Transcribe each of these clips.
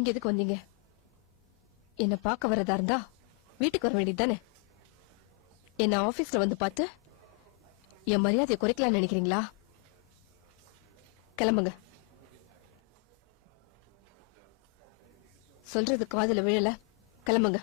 இங்க எதுக்கு வந்தீங்க? என்ன பார்க்க வரதா இருந்தா வீட்டுக்கு வர வேண்டியதுதானே. என்ன ஆபீஸ்ல வந்து பார்த்து என் மரியாதையை குறைக்கலாம் நினைக்கிறீங்களா? கிளம்புங்க. சொல்றது காதுல விழல. கிளம்புங்க.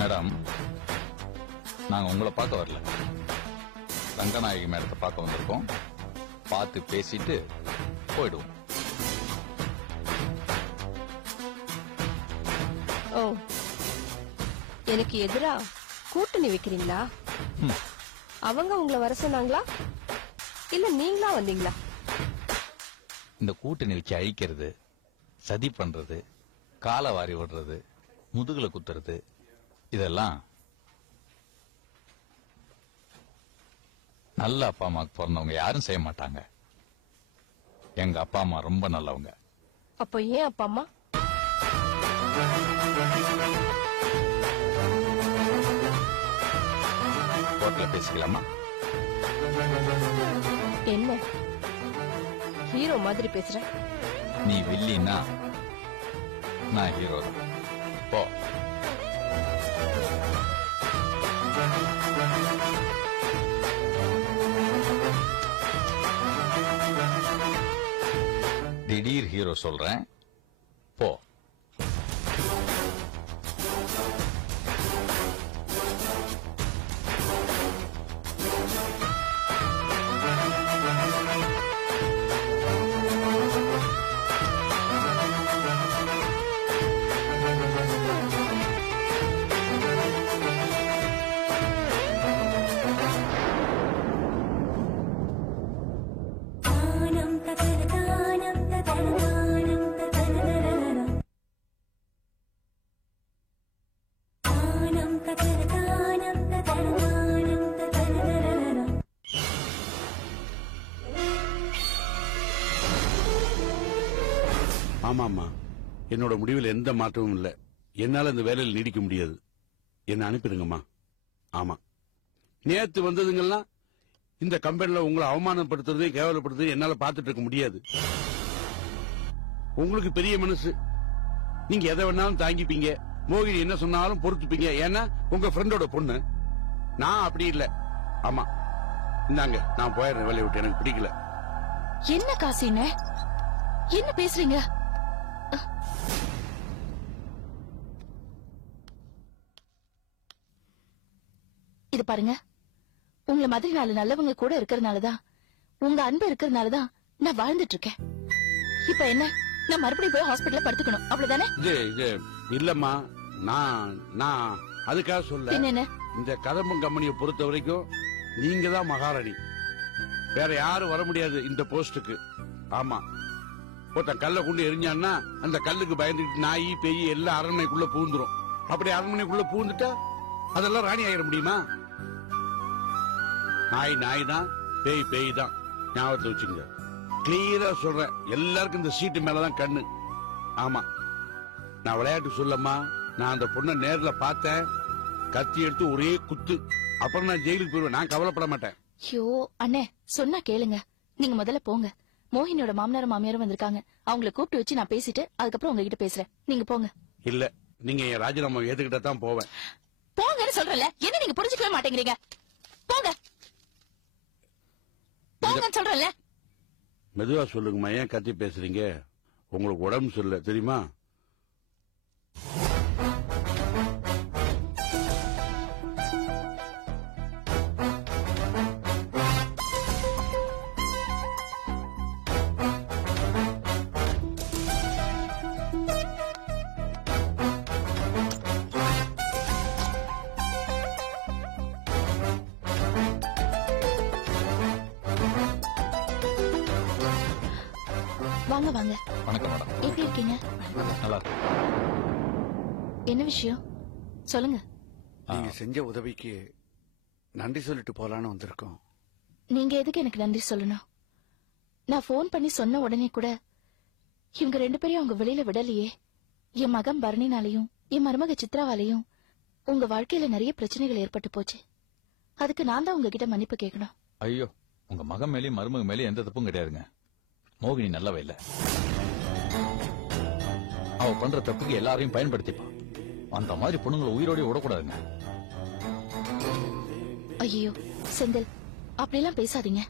மேடம், நாங்க உங்களை பார்க்க வரல, ரங்கநாயகி மேடத்தை பார்க்க வந்திருக்கோம். பார்த்து பேசிட்டு போயிடுவோம். ஓ, எனக்கு எதிரா கூட்டணி வைக்கிறீங்களா? அவங்க உங்களை வர சொன்னாங்களா இல்ல நீங்களா வந்தீங்களா? இந்த கூட்டணி வச்சு அழிக்கிறது, சதி பண்றது, காலை வாரி விடுறது, முதுகுல குத்துறது, இதெல்லாம் நல்ல அப்பா அம்மாவுக்கு பிறந்தவங்க யாரும் செய்ய மாட்டாங்க. எங்க அப்பா அம்மா ரொம்ப நல்லவங்க. அப்போ ஏன் அப்பா அம்மா? கோர்ட்ல பேசிக்கலாமா? என்ன ஹீரோ மாதிரி பேசுற? நீ வில்லினா நான் ஹீரோ தான். போ. திடீர் ஹீரோ சொல்றேன், போ. ஆமாமா, என்னோட முடிவில் எந்த மாற்றமும் இல்ல. என்னால இந்த வேலையில் நீடிக்க முடியாது. என்ன அனுப்பிடுங்கம்மா. ஆமா, நேத்து வந்ததுங்கெல்லாம் இந்த கம்பெனில உங்களை அவமானப்படுத்துறது, கேவலப்படுத்துறது என்னால பாத்துட்டு இருக்க முடியாது. உங்களுக்கு பெரிய மனசு, நீங்க எதை வேணாலும் தாங்கிப்பீங்க. மோகினி என்ன சொன்னாலும் பொறுத்துப்பீங்க. ஏன்னா உங்க ஃப்ரெண்டோட பொண்ணு. நான் அப்படி இல்ல. ஆமா, இந்தாங்க, நான் போயிடுறேன் வேலையை விட்டு. எனக்கு பிடிக்கல. என்ன காசின என்ன பேசுறீங்க? இது பாருங்க, உங்களை மாதிரி 4 நல்லவங்க கூட இருக்கறனாலதான், உங்க அன்பு இருக்கறனாலதான் நான் வாழ்ந்துட்டு இருக்கேன். இப்ப என்ன, நான் மறுபடியும் போய் ஹாஸ்பிடல்ல படுத்துக்கணும், அவ்வளவுதானே? இது இல்லம்மா, நான் அதுக்காக சொல்ல. என்ன, இந்த கதம்பம் கம்பெனியை பொறுத்த வரைக்கும் நீங்க தான் மகாராணி. வேற யாரும் வர முடியாது இந்த போஸ்டுக்கு. ஆமா, ஒருத்தன் கல்ல கொண்டு எரிஞ்சான்னா அந்த கல்லுக்கு பயந்துட்டு நாய் பேய் எல்லாம் அரண்மனைக்குள்ள பூந்துரும். அப்படி அரண்மனைக்குள்ள பூந்துட்டா அதெல்லாம் ராணி ஆயிட முடியுமா? நாய் நாய் தான், பேய் பேய் தான். ஞாபகத்தை வச்சுங்க. கிளியரா சொல்றேன், எல்லாருக்கும் இந்த சீட்டு மேலதான் கண்ணு. ஆமா, நான் விளையாட்டு சொல்லம்மா. நான் அந்த பொண்ணை நேர்ல பார்த்தேன், கத்தி எடுத்து ஒரே குத்து. அப்புறம் நான் ஜெயிலுக்கு போயிருவேன். நான் கவலைப்பட மாட்டேன். ஐயோ அண்ணே, சொன்னா கேளுங்க. நீங்க முதல்ல போங்க. மோகினியோட மாமனாரும் மாமியாரும் வந்திருக்காங்க. அவங்களை கூப்பிட்டு வச்சு நான் பேசிட்டு அதுக்கப்புறம் உங்ககிட்ட பேசுறேன். நீங்க போங்க. இல்ல, நீங்க என் ராஜினாமா ஏத்துக்கிட்ட தான் போவேன். போங்கன்னு சொல்றல, என்ன நீங்க புரிஞ்சுக்கவே மாட்டேங்கிறீங்க? போங்க போங்கன்னு சொல்றல. மெதுவா சொல்லுங்கம்மா, ஏன் கத்தி பேசுறீங்க? உங்களுக்கு உடம்பு சொல்ல தெரியுமா? வாங்க வாங்க. வணக்கம் மேடம். எப்படி இருக்கீங்க? நல்லா இருக்கு. என்ன விஷயம் சொல்லுங்க. நீங்க செஞ்ச உதவிக்கு நன்றி சொல்லிட்டு போலான்னு வந்திருக்கோம். நீங்க எதுக்கு எனக்கு நன்றி சொல்லணும்? நான் போன் பண்ணி சொன்ன உடனே கூட இவங்க 2 பேரையும் அவங்க வெளியில விடலையே. என் மகன் பரணினாலையும் என் மருமக சித்ராவாலையும் உங்க வாழ்க்கையில நிறைய பிரச்சனைகள் ஏற்பட்டு போச்சு. அதுக்கு நான் தான் உங்ககிட்ட மன்னிப்பு கேட்கணும். ஐயோ, உங்க மகன் மேலயும் மருமக மேலயும் எந்த தப்பும் கிடையாதுங்க. மோகினி நல்லவ இல்ல. அவ பண்ற தப்புக்கு எல்லாரையும் பயன்படுத்திப்பா. அந்த மாதிரி பொண்ணுங்களை உயிரோட விடக்கூடாதுங்க. ஐயோ செந்தில், அப்படிலாம் பேசாதீங்க.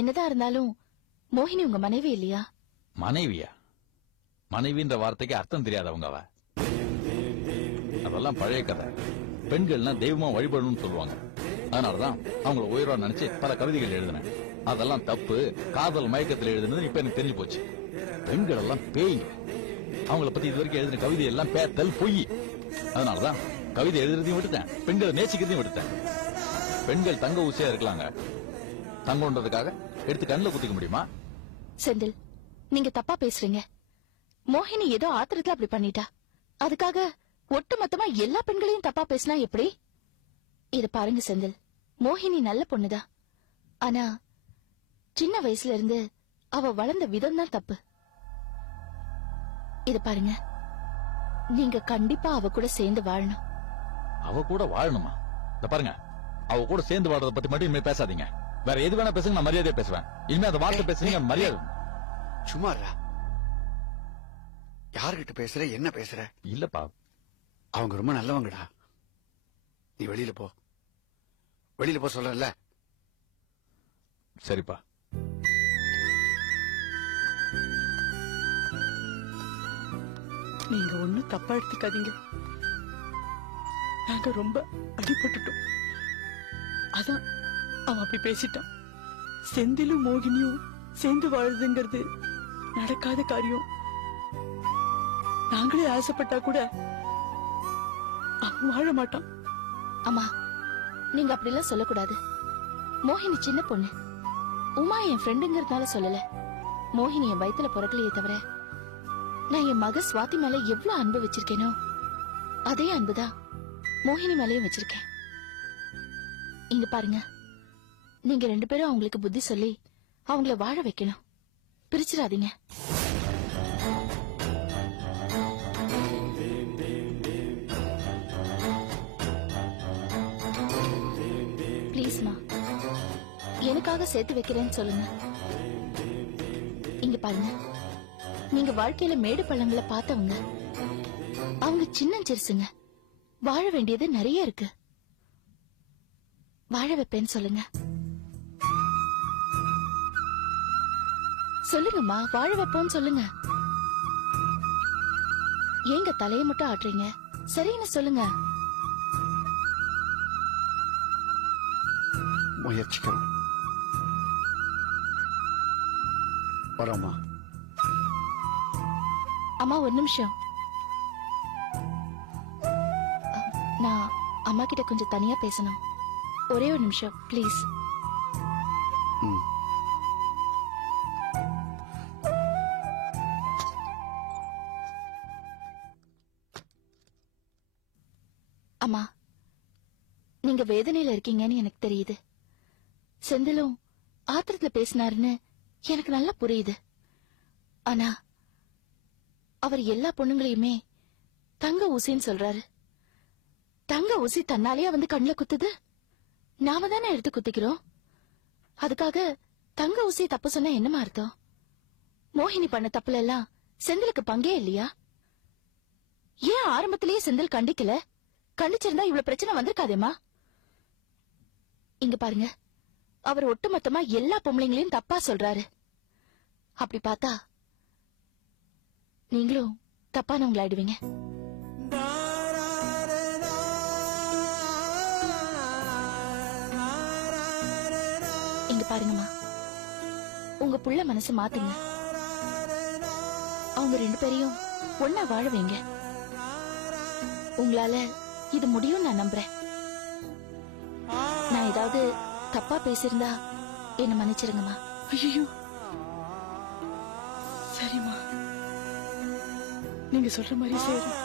என்னதான் இருந்தாலும் மோகினி உங்க மனைவி இல்லையா? மனைவியா? மனைவின்ற வார்த்தைக்கு அர்த்தம் தெரியாதவங்க அவ. அதெல்லாம் பழைய கதை. பெண்கள்னா தெய்வமா வழிபடணும்னு சொல்லுவாங்க. அதனாலதான் அவங்கள உயிரோட நினைச்சு பல கவிதைகள் எழுதினேன். அதெல்லாம் தப்பு, காதல் மயக்கத்தில் எழுதுனது இப்ப எனக்கு தெரிஞ்சு போச்சு. பெண்கள் எல்லாம் பேய்ங்க. அவங்கள பத்தி இது வரைக்கும் எழுதின கவிதை எல்லாம் பேத்தல் பொய். அதனாலதான் கவிதை எழுதுறதையும் விட்டுட்டேன், பெண்களை நேசிக்கிறதையும் விட்டுட்டேன். பெண்கள் தங்க ஊசியா இருக்கலாங்க, தங்கன்றதுக்காக எடுத்து கண்ணில் குத்திக்க முடியுமா? செந்தில், நீங்க தப்பா பேசுறீங்க. மோகினி ஏதோ ஆத்திரத்துல அப்படி பண்ணிட்டா. அதுக்காக ஒட்டுமொத்தமா எல்லா பெண்களையும் தப்பா பேசினா எப்படி? இது பாருங்க செந்தில், மோகினி நல்ல பொண்ணுதா. ஆனா சின்ன வயசுல இருந்து அவ வளர்ந்த விதம் தான் தப்பு. இது பாருங்க, நீங்க கண்டிப்பா அவ கூட சேர்ந்து வாழணும். அவ கூட வாழணுமா? இந்த பாருங்க, அவ கூட சேர்ந்து வாழறத பத்தி மட்டும் இனிமே பேசாதீங்க. வேற எது வேணா பேசுங்க, நான் மரியாதையா பேசுவேன். இனிமே அந்த வார்த்தை பேசுறீங்க, மரியாதை. சும்மா யாருகிட்ட பேசுற, என்ன பேசுற? இல்லப்பா, அவங்க ரொம்ப நல்லவங்கடா. நீ வெளியில போ, வெளியில போ சொல்றல. சரிப்பா. நீங்க ஒண்ணும் தப்பா எடுத்துக்காதீங்க. நாங்க ரொம்ப அடிபட்டுட்டோம். அதான் அவன் அப்படி பேசிட்டான். செந்திலும் மோகினியும் சேர்ந்து வாழுதுங்கிறது நடக்காத காரியம். நாங்களே ஆசைப்பட்டா கூட அவன் வாழ மாட்டான். அம்மா, நீங்க அப்படிலாம் சொல்லக்கூடாது. மோகினி சின்ன பொண்ணு. உமா என் ஃப்ரெண்டுங்கிறதுனால சொல்லல. மோகினி என் வயித்துல பிறக்கலையே தவிர, நான் என் மக சுவாதி மேல எவ்வளவு அன்பு வச்சிருக்கேனோ அதே அன்புதான் மோகினி மேலயும் வச்சிருக்கேன். இங்க பாருங்க, நீங்க 2 பேரும் அவங்களுக்கு புத்தி சொல்லி அவங்கள வாழ வைக்கணும். பிரிச்சிடாதீங்க. பிளீஸ்மா, எனக்காக சேர்த்து வைக்கிறேன்னு சொல்லுங்க. இங்க பாருங்க, நீங்க வாழ்க்கையில மேடு பள்ளங்களை பார்த்தவங்க. அவங்க சின்ன சிறுசுங்க. வாழ வேண்டியது நிறைய இருக்கு. வாழ வைப்பேன்னு சொல்லுங்க. சொல்லுங்கம்மா, வாழ வைப்போம்னு சொல்லுங்க. ஏங்க தலையை மட்டும் ஆட்டுறீங்க? சரின்னு சொல்லுங்க. முயற்சிக்கிறோம். வரோமா? அம்மா, ஒரு நிமிஷம். நான் அம்மா கிட்ட கொஞ்சம் தனியா பேசணும். ஒரே ஒரு நிமிஷம் ப்ளீஸ். அம்மா, நீங்க வேதனையில இருக்கீங்கன்னு எனக்கு தெரியுது. செந்திலும் ஆத்திரத்துல பேசினாருன்னு எனக்கு நல்லா புரியுது. ஆனா அவர் எல்லா பொண்ணுங்களையுமே தங்க ஊசின்னு சொல்றாரு. தங்க ஊசி தன்னாலேயே வந்து கண்ணுல குத்துது. நாம தானே எடுத்து குத்திக்கிறோம். அதுக்காக தங்க ஊசி தப்பு சொன்னா என்னமா அர்த்தம்? மோகினி பண்ண தப்புல எல்லாம் செந்திலுக்கு பங்கே இல்லையா? ஏன் ஆரம்பத்திலேயே செந்தில் கண்டிக்கல? கண்டிச்சிருந்தா இவ்வளவு பிரச்சனை வந்திருக்காதேமா. இங்க பாருங்க, அவர் ஒட்டுமொத்தமா எல்லா பொம்பளைங்களையும் தப்பா சொல்றாரு. அப்படி பார்த்தா நீங்களும் தப்பானவங்களாயிடுவீங்க. இங்க பாருங்கம்மா, உங்க புள்ள மனசு மாத்துங்க. அவங்க 2 பேரையும் ஒன்னா வாழ வைங்க. உங்களால இது முடியும் நான் நம்புறேன். நான் ஏதாவது தப்பா பேசியிருந்தா என்ன மன்னிச்சிருங்கம்மா. ஐயோ, சரிம்மா, நீங்க சொல்ற மாதிரி செய்யறேன்.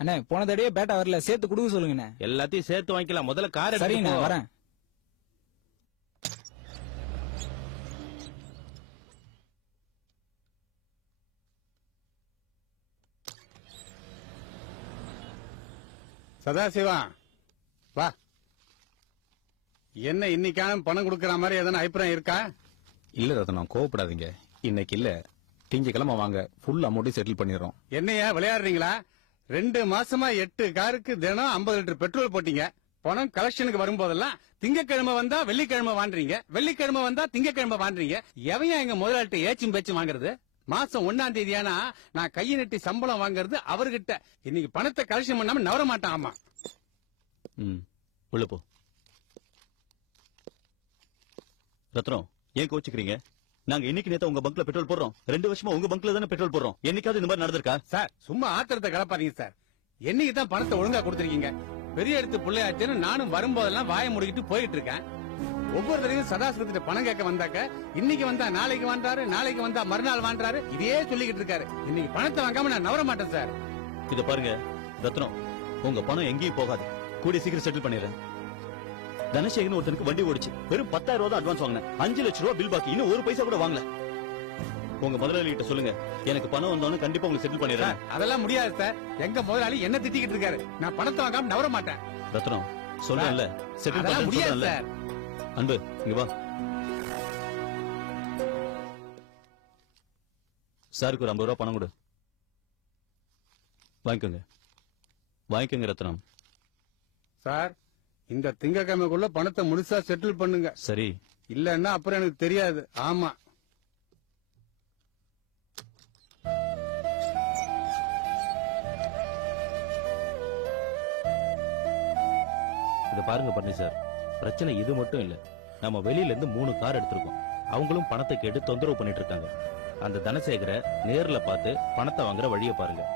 அண்ணே போன தடவையே பேட்டா வரல, சேர்த்து கொடுக்க சொல்லுங்கண்ணே. எல்லாத்தையும் சேர்த்து வாங்கிக்கலாம், முதல்ல கார் சரிங்கண்ணா, வரேன். சதாசிவா வா. என்ன இன்னைக்கான பணம் கொடுக்கற மாதிரி எதனா அபிப்பிராயம் இருக்கா? இல்ல ரத்னம், கோவப்படாதீங்க. இன்னைக்கு இல்ல, திங்கக்கிழமை வாங்க, ஃபுல் அமௌண்ட்டையும் செட்டில் பண்ணிடுறோம். என்னையா விளையாடுறீங்களா? 2 மாசமா 8 காருக்கு தினம் 50 லிட்டர் பெட்ரோல் போட்டீங்க. பணம் கலெக்ஷனுக்கு வரும்போதெல்லாம் திங்கக்கிழமை வந்தா வெள்ளிக்கிழமை வாங்குறீங்க, வெள்ளிக்கிழமை வந்தா திங்கக்கிழமை வாங்குறீங்க. எவையா எங்க முதலாளிட்ட ஏச்சும் பேச்சும் வாங்குறது? மாசம் 1ஆம் தேதியானா நான் கையை நட்டி சம்பளம் வாங்குறது அவர்கிட்ட. இன்னைக்கு பணத்தை கலெக்ஷன் பண்ணாம நவர மாட்டான். ஆமா, உள்ள போ. ரத்னம், ஏன் கோச்சுக்கிறீங்க? நாங்க இன்னைக்கு நேத்து உங்க பங்க்ல பெட்ரோல் போடுறோம். 2 வருஷமா உங்க பங்க்ல தானே பெட்ரோல் போடுறோம். என்னைக்காவது இந்த மாதிரி நடந்திருக்கா? சார் சும்மா ஆத்திரத்தை கலப்பாதீங்க சார். என்னைக்கு தான் பணத்தை ஒழுங்கா கொடுத்துருக்கீங்க? பெரிய இடத்து பிள்ளையாச்சுன்னு நானும் வரும்போதெல்லாம் வாய முடிக்கிட்டு போயிட்டு இருக்கேன். ஒவ்வொரு தடவையும் சதாசிவத்திட்ட பணம் கேட்க வந்தாக்க இன்னைக்கு வந்தா நாளைக்கு வாண்டாரு, நாளைக்கு வந்தா மறுநாள் வாண்டாரு, இதையே சொல்லிக்கிட்டு இருக்காரு. இன்னைக்கு பணத்தை வாங்காம நான் நவர மாட்டேன் சார். இத பாருங்க ரத்னம், உங்க பணம் எங்கேயும் போகாது. கூடிய சீக்கிரம் செட்டில் பண்ணிடுறேன். தனசேகரன் ஒருத்தனுக்கு வண்டி ஓடிச்சு, வெறும் 10,000 ரூபாய் தான் அட்வான்ஸ் வாங்கினேன். 5 லட்சம் ரூபாய் பில் பாக்கி, இன்னும் 1 பைசா கூட வாங்கல. உங்க முதலாளி கிட்ட சொல்லுங்க, எனக்கு பணம் வந்தோன்னு கண்டிப்பா உங்களுக்கு செட்டில் பண்ணிடுறேன். அதெல்லாம் முடியாது சார். எங்க முதலாளி என்ன திட்டிக்கிட்டு இருக்காரு. நான் பணத்தை வாங்காம நவர மாட்டேன். ரத்னம் சொல்றேன்ல, செட்டில் பண்ண முடியாது சொல்றேன்ல. சார். அன்பு இங்க வா. சாருக்கு ஒரு 50 ரூபாய் பணம் கொடு. வாங்கிக்கோங்க, வாங்கிக்கோங்க ரத்னம். சார் இந்த திங்கக்கிழமைக்குள்ள பணத்தை முழுசா செட்டில் பண்ணுங்க. சரி, இல்லன்னா அப்புறம் எனக்கு தெரியாது. ஆமா, இத பாருங்க பண்ணி சார், பிரச்சனை இது மட்டும் இல்ல. நம்ம வெளியில இருந்து 3 கார் எடுத்திருக்கோம். அவங்களும் பணத்தை கேட்டு தொந்தரவு பண்ணிட்டு இருக்காங்க. அந்த தனசேகரை நேர்ல பார்த்து பணத்தை வாங்குற வழியை பாருங்க.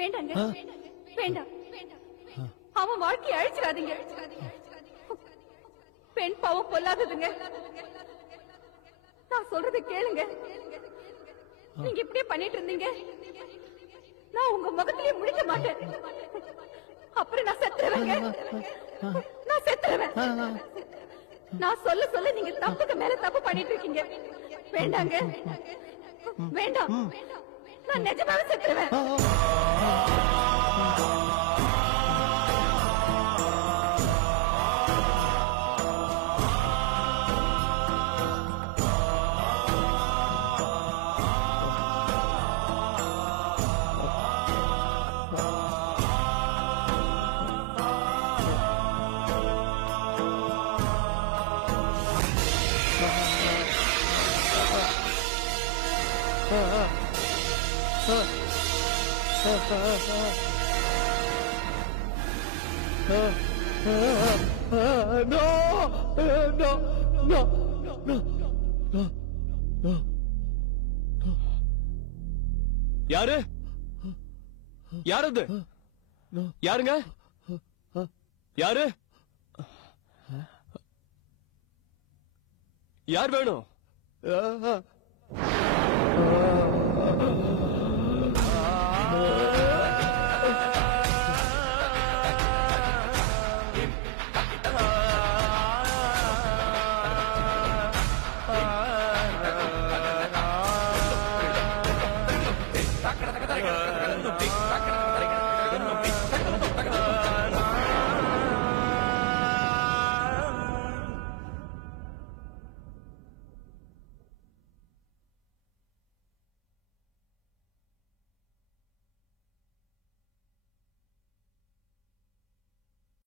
வேண்டாங்க, வேண்டாம். அவன் வாழ்க்கையை அழிச்சிடாதீங்க. பெண் பாவம் பொல்லாததுங்க. நான் சொல்றதை கேளுங்க. நீங்க இப்படியே பண்ணிட்டு இருந்தீங்க, நான் உங்க முகத்திலேயே முடிக்க மாட்டேன். அப்புறம் நான் செத்துருவேங்க. நான் செத்துருவேன். நான் சொல்ல சொல்ல நீங்க தப்புக்கு மேல தப்பு பண்ணிட்டு இருக்கீங்க. வேண்டாங்க, வேண்டாம். நான் நிஜமாவே செத்துருவேன். யாரு யாரது? யாருங்க? யாரு? யார் வேணும்?